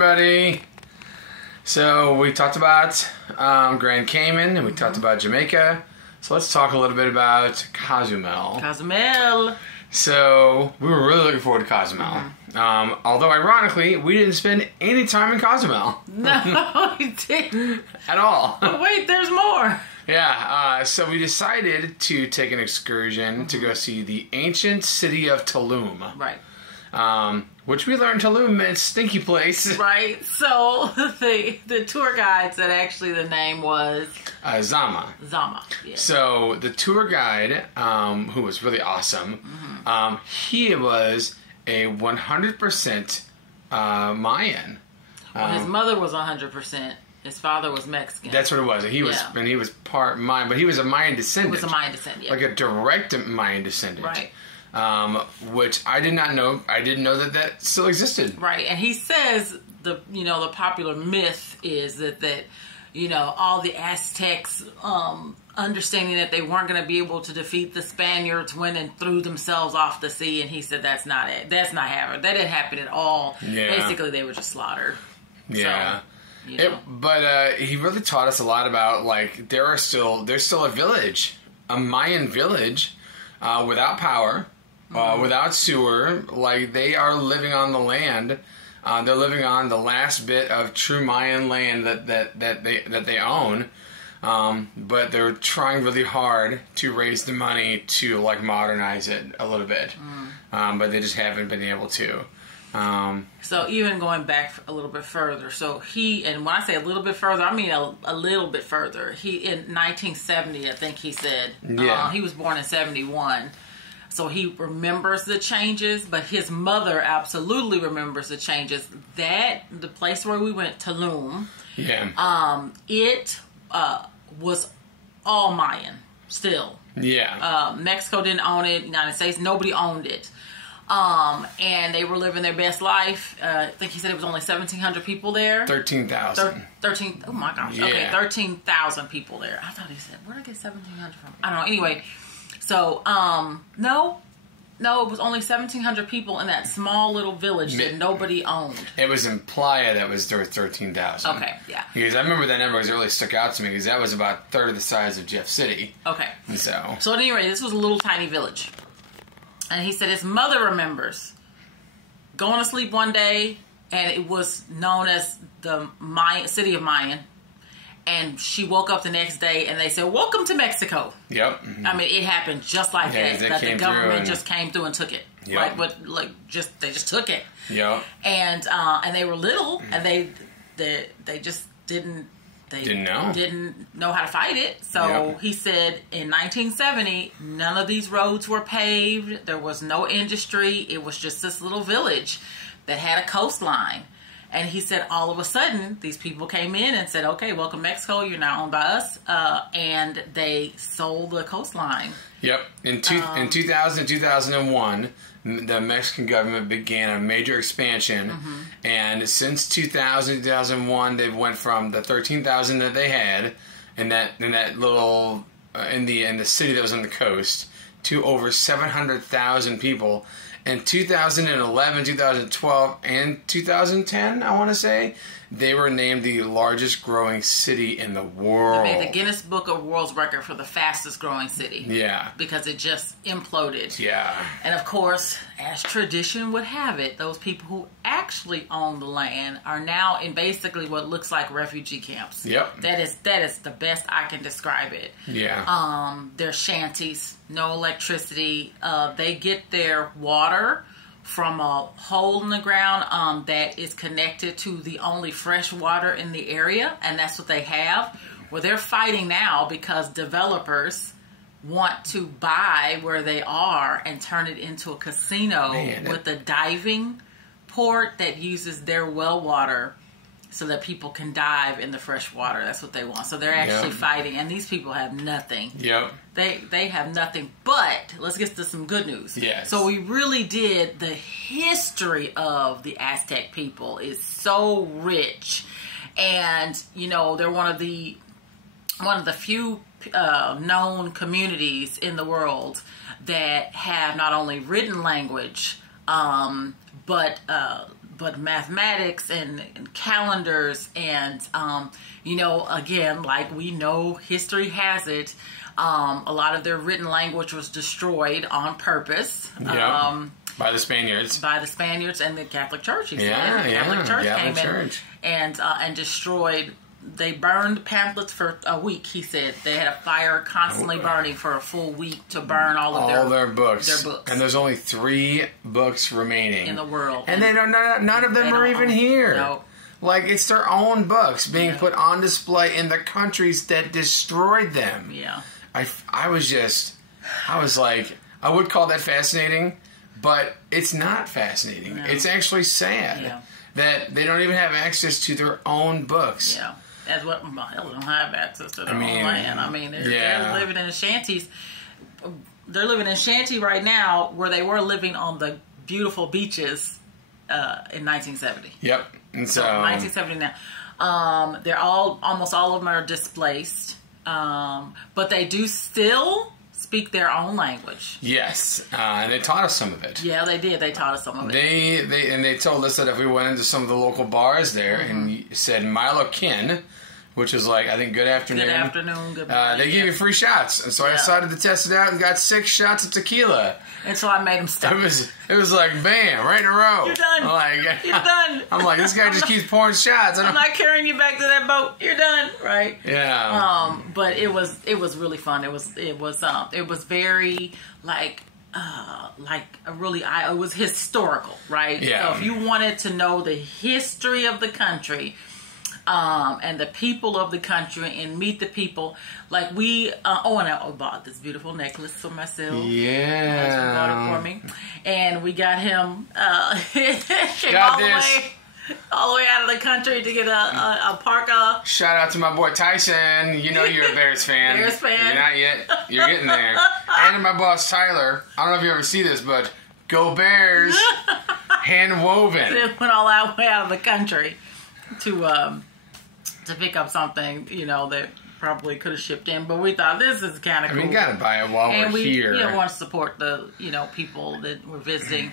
everybody. So we talked about Grand Cayman and we talked about Jamaica. So let's talk a little bit about Cozumel. Cozumel. So we were really looking forward to Cozumel. Although ironically, we didn't spend any time in Cozumel. No, we didn't. At all. But wait, there's more. Yeah, so we decided to take an excursion to go see the ancient city of Tulum. Right. Which we learned Tulum meant stinky place. Right. So the tour guide said actually the name was Zama. Zama. Yeah. So the tour guide, who was really awesome, he was a 100% Mayan. Well, his mother was 100%. His father was Mexican. That's what it was. He was, and he was part Mayan, but he was a Mayan descendant. He was a Mayan descendant, yeah. Like a direct Mayan descendant. Right. Which I did not know. I didn't know that still existed. Right, and he says the popular myth is that all the Aztecs understanding that they weren't going to be able to defeat the Spaniards went and threw themselves off the sea, and he said that's not it. That's not happening. That didn't happen at all. Yeah. Basically, they were just slaughtered. Yeah. So, but he really taught us a lot about there's still a village, a Mayan village, without power. Without sewer, they are living on the land. They're living on the last bit of true Mayan land that they own. But they're trying really hard to raise the money to modernize it a little bit. But they just haven't been able to. So even going back a little bit further, and when I say a little bit further, I mean a little bit further. In 1970, I think he said, he was born in 71. So he remembers the changes, but his mother absolutely remembers the changes. The place where we went, Tulum, it was all Mayan still. Yeah. Mexico didn't own it. United States, nobody owned it. And they were living their best life. I think he said it was only 1,700 people there. 13,000. 13. Oh my gosh. Yeah. Okay, 13,000 people there. I thought he said, where did I get 1,700 from? I don't know. Anyway. So, no, it was only 1,700 people in that small little village that nobody owned. It was in Playa that was 13,000. Okay, yeah. Because I remember that number because it really stuck out to me because that was about a third of the size of Jeff City. Okay. So anyway, this was a little tiny village. And he said his mother remembers going to sleep one day, and it was known as the city of Mayan. And she woke up the next day, and they said, "Welcome to Mexico." Yep. I mean, it happened just like that. That the government just came through and took it. Yep. They just took it. Yep. And they were little, and they just didn't know how to fight it. So he said in 1970, none of these roads were paved. There was no industry. It was just this little village that had a coastline. And he said all of a sudden, these people came in and said, okay, welcome Mexico, you're now owned by us. And they sold the coastline. Yep. In 2000 and 2001, the Mexican government began a major expansion. And since 2000, 2001, they've went from the 13,000 that they had in that little, in the city that was on the coast to over 700,000 people. In 2011, 2012, and 2010, I want to say, they were named the largest growing city in the world. They made the Guinness Book of World Record for the fastest growing city. Yeah. Because it just imploded. Yeah. And of course, as tradition would have it, those people who actually own the land are now in basically what looks like refugee camps. Yep. That is the best I can describe it. Yeah. They're shanties, no electricity. They get their water from a hole in the ground that is connected to the only fresh water in the area, and that's what they have. Well, they're fighting now because developers want to buy where they are and turn it into a casino with a diving port that uses their well water so that people can dive in the fresh water. That's what they want. So they're actually fighting, and these people have nothing. Yep. They have nothing. But let's get to some good news. Yes. So we really did. The history of the Aztec people is so rich, and they're one of the few known communities in the world that have not only written language, but but mathematics and calendars and, again, like we know history has it, a lot of their written language was destroyed on purpose. Yep. By the Spaniards. By the Spaniards and the Catholic Church. The Catholic Church Catholic came Church. in and destroyed. They burned pamphlets for a week, he said. They had a fire constantly burning for a full week to burn all their books. Their books. And there's only 3 books remaining. In the world. And they don't, none of them are even here. No. Like, it's their own books being put on display in the countries that destroyed them. Yeah. I was like, I would call that fascinating, but it's not fascinating. No. It's actually sad that they don't even have access to their own books. Yeah. As what they don't have access to their own land. I mean, they're living in shanties. They're living in shanty right now, where they were living on the beautiful beaches in 1970. Yep. And so 1970 now. They're almost all of them are displaced, but they do still speak their own language. Yes, and they taught us some of it. Yeah, they did. They taught us some of it. They told us that if we went into some of the local bars there and said Milo Kin, which is like, I think, good afternoon. Good afternoon. Good morning. They give you free shots, and so I decided to test it out and got 6 shots of tequila. And so I made them stop. It was like bam, right in a row. You're done. You're done. I'm like, this guy just keeps pouring shots. I'm not carrying you back to that boat. You're done, right? Yeah. But it was really fun. It was very like it was historical, right? Yeah. So if you wanted to know the history of the country. And the people of the country and meet the people. Like we, and I bought this beautiful necklace for myself. Yeah. My husband bought it for me. And we got him, all the way out of the country to get a parka. Shout out to my boy Tyson. You know you're a Bears fan. Bears fan. You're not yet. You're getting there. And to my boss Tyler. I don't know if you ever see this, but go Bears. Hand woven. They went all the way out of the country to pick up something, that probably could have shipped in, but we thought this is kind of cool. You gotta buy it while we're here. And we want to support the, people that we're visiting.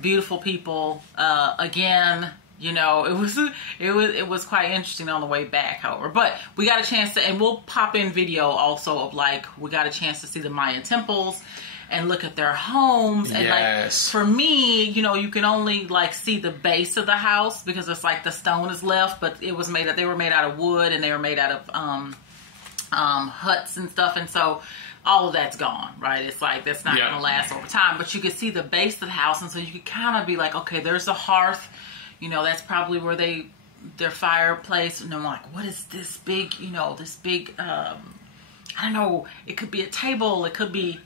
Beautiful people. Again, it was quite interesting on the way back, however. But we got a chance to, and we'll pop in video also of we got a chance to see the Mayan temples and look at their homes. And for me, you can only see the base of the house because it's like the stone is left, but they were made out of wood and they were made out of huts and stuff. And so all of that's gone, right? It's like, that's not going to last over time, but you could see the base of the house. And so you could kind of be like, okay, there's the hearth, that's probably where their fireplace. And I'm like, what is this big, I don't know. It could be a table. It could be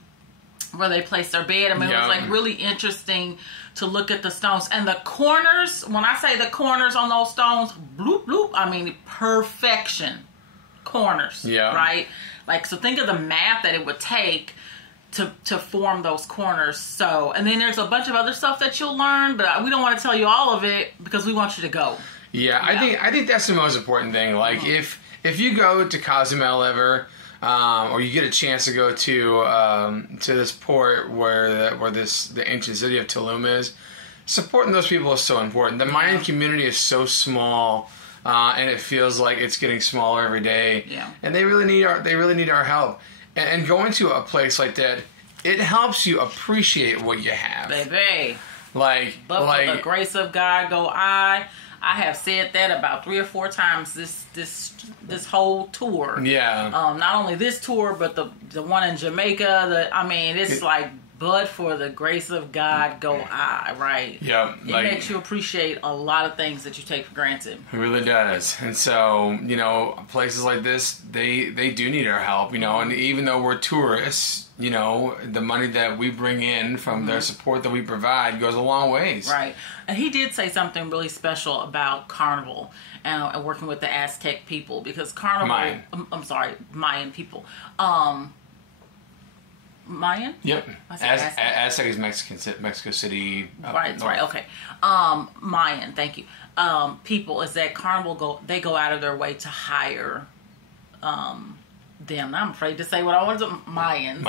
where they place their bed. I mean, it was really interesting to look at the stones and the corners. When I say the corners on those stones, bloop, bloop, I mean perfection corners, right? So think of the math that it would take to form those corners. So, and then there's a bunch of other stuff that you'll learn, but we don't want to tell you all of it because we want you to go. Yeah, I think that's the most important thing. Like if you go to Cozumel ever, or you get a chance to go to this port where the ancient city of Tulum is, supporting those people is so important. The Mayan community is so small, and it feels like it's getting smaller every day. Yeah. And they really need our help. And going to a place like that, it helps you appreciate what you have, baby. But for the grace of God go I. I have said that about 3 or 4 times this whole tour. Yeah. Not only this tour, but the one in Jamaica. It's like, but for the grace of God go I, right? Yeah. It makes you appreciate a lot of things that you take for granted. It really does. And so, places like this, they do need our help, and even though we're tourists, the money that we bring in from their support that we provide goes a long ways. Right. And he did say something really special about Carnival and working with the Aztec people, because Carnival... Mayan people. Mayan? Yep. Aztec is Mexico City. Right, okay. Mayan, thank you. People is that Carnival they go out of their way to hire them. I'm afraid to say what I want to. Mayans.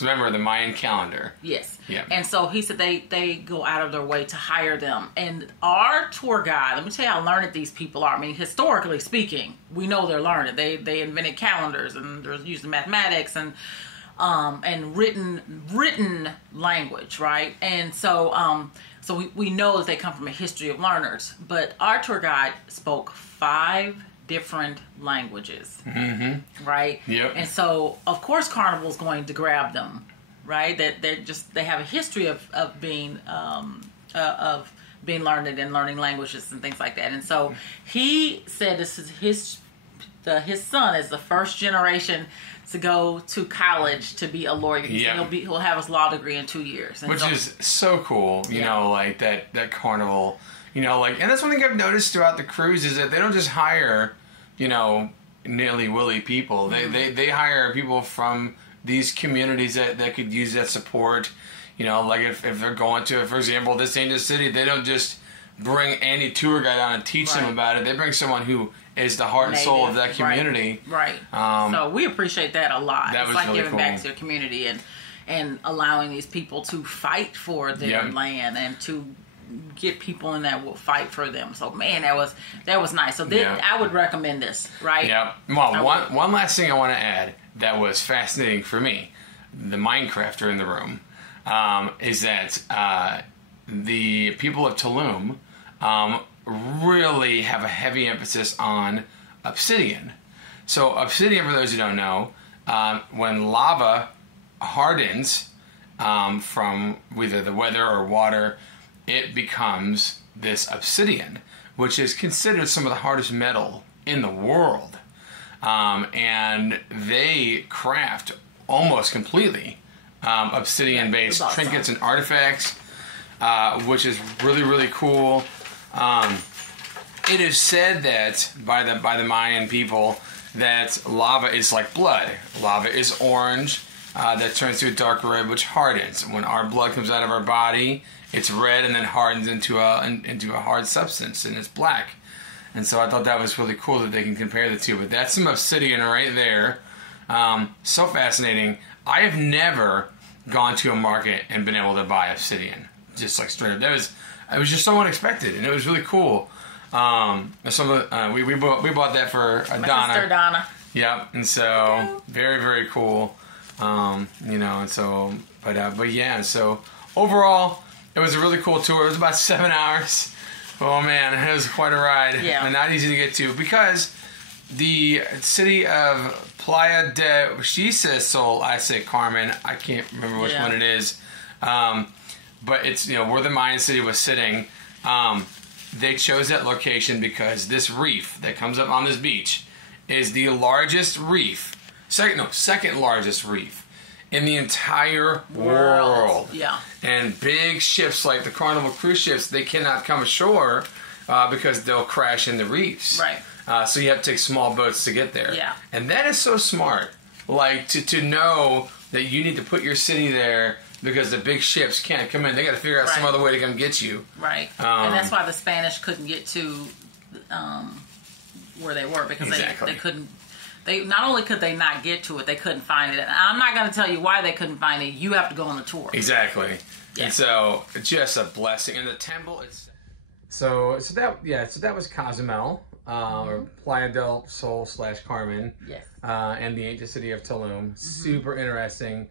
Remember the Mayan calendar. Yes. Yeah. And so he said they go out of their way to hire them. And our tour guide, let me tell you how learned these people are. I mean, historically speaking, we know they're learned. They invented calendars, and they're using mathematics and written language, right? And so we know that they come from a history of learners. But our tour guide spoke 5 different languages, right? Yep. And so, of course, Carnival's going to grab them, right? That they have a history of being learned and learning languages and things like that. And so he said this is his son is the first generation to go to college to be a lawyer. Yeah. He'll have his law degree in 2 years, which is so cool. You know, like that Carnival. You know, like, and that's one thing I've noticed throughout the cruise is that they don't just hire, you know, nilly-willy people. They hire people from these communities that could use that support. You know, like if they're going to, for example, this Angel City, they don't just bring any tour guide on and teach them about it. They bring someone who is the heart and soul of that community. Right. So we appreciate that a lot. That it's was like really giving back to your community and allowing these people to fight for their land and to get people in that will fight for them. So man, that was nice. So I would recommend this, right? Yeah. Well, one last thing I want to add that was fascinating for me, the Minecrafter in the room, is that the people of Tulum really have a heavy emphasis on obsidian. So obsidian, for those who don't know, when lava hardens from either the weather or water, it becomes this obsidian, which is considered some of the hardest metal in the world. And they craft almost completely obsidian-based trinkets and artifacts, which is really, really cool. It is said that by the Mayan people that lava is like blood. Lava is orange, that turns to a dark red, which hardens. When our blood comes out of our body, it's red and then hardens into a hard substance, and it's black. And so I thought that was really cool that they can compare the two. But that's some obsidian right there. So fascinating. I have never gone to a market and been able to buy obsidian, just like straight up. It was just so unexpected, and it was really cool. We bought that for Donna. My sister Donna. Yep, and so very, very cool. You know, and so but yeah. So overall, it was a really cool tour. It was about 7 hours. Oh man, it was quite a ride. Yeah. And not easy to get to because the city of Playa de Sol, I say Carmen. I can't remember which one it is. But it's, you know, where the Mayan city was sitting. They chose that location because this reef that comes up on this beach is the largest reef, second largest reef in the entire world. Yeah. And big ships like the Carnival cruise ships, they cannot come ashore because they'll crash in the reefs. Right. So you have to take small boats to get there. Yeah. And that is so smart. Like to know that you need to put your city there because the big ships can't come in. They got to figure out some other way to come get you. Right. And that's why the Spanish couldn't get to where they were because they couldn't. They not only could they not get to it, they couldn't find it. And I'm not going to tell you why they couldn't find it. You have to go on the tour. Exactly. Yeah. And so just a blessing. And the temple is so that was Cozumel, or Playa del Sol / Carmen. Yes. And the ancient city of Tulum. Super interesting.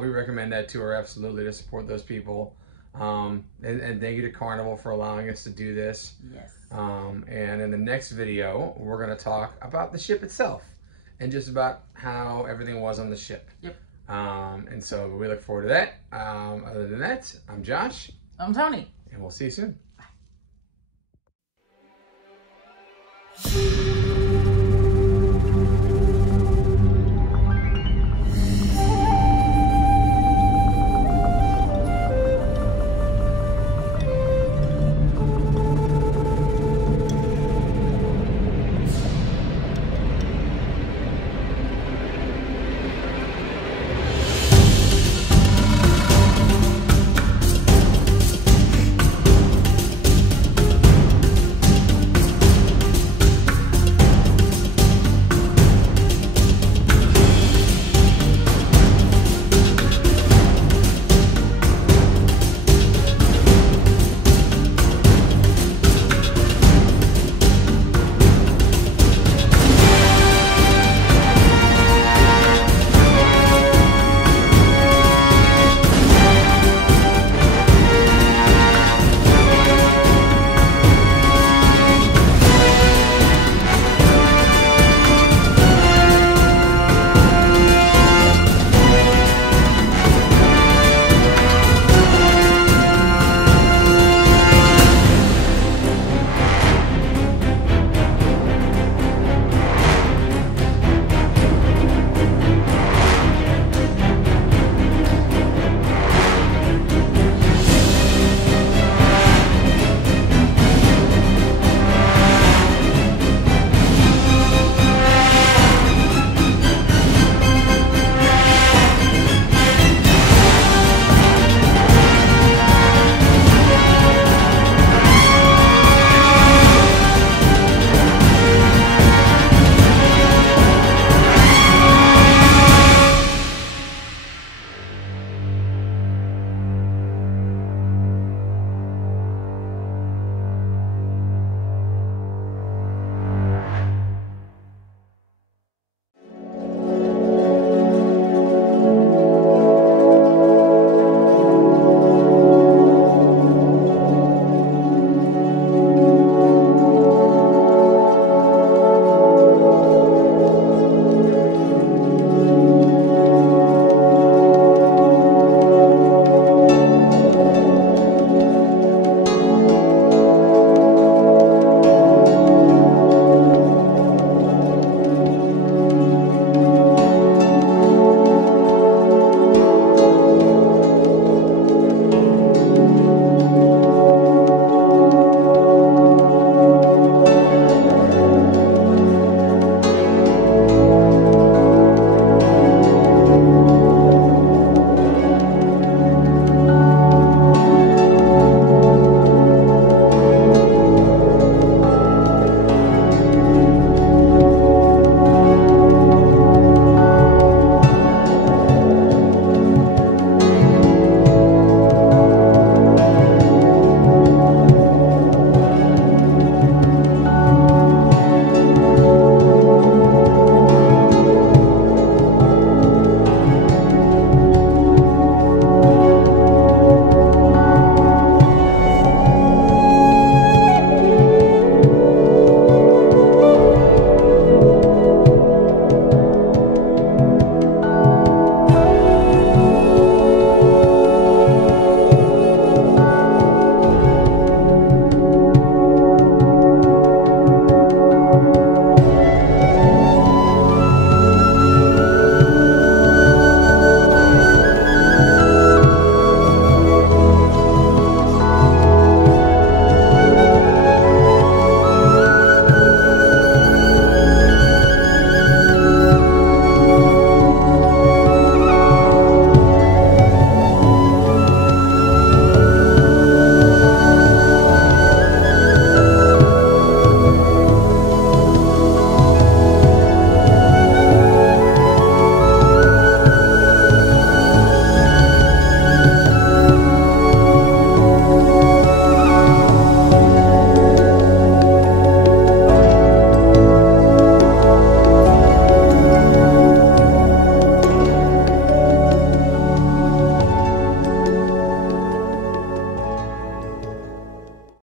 We recommend that tour absolutely to support those people. And thank you to Carnival for allowing us to do this. Yes. And in the next video, we're going to talk about the ship itself and just about how everything was on the ship. Yep. And so we look forward to that. Other than that, I'm Josh. I'm Tony. And we'll see you soon.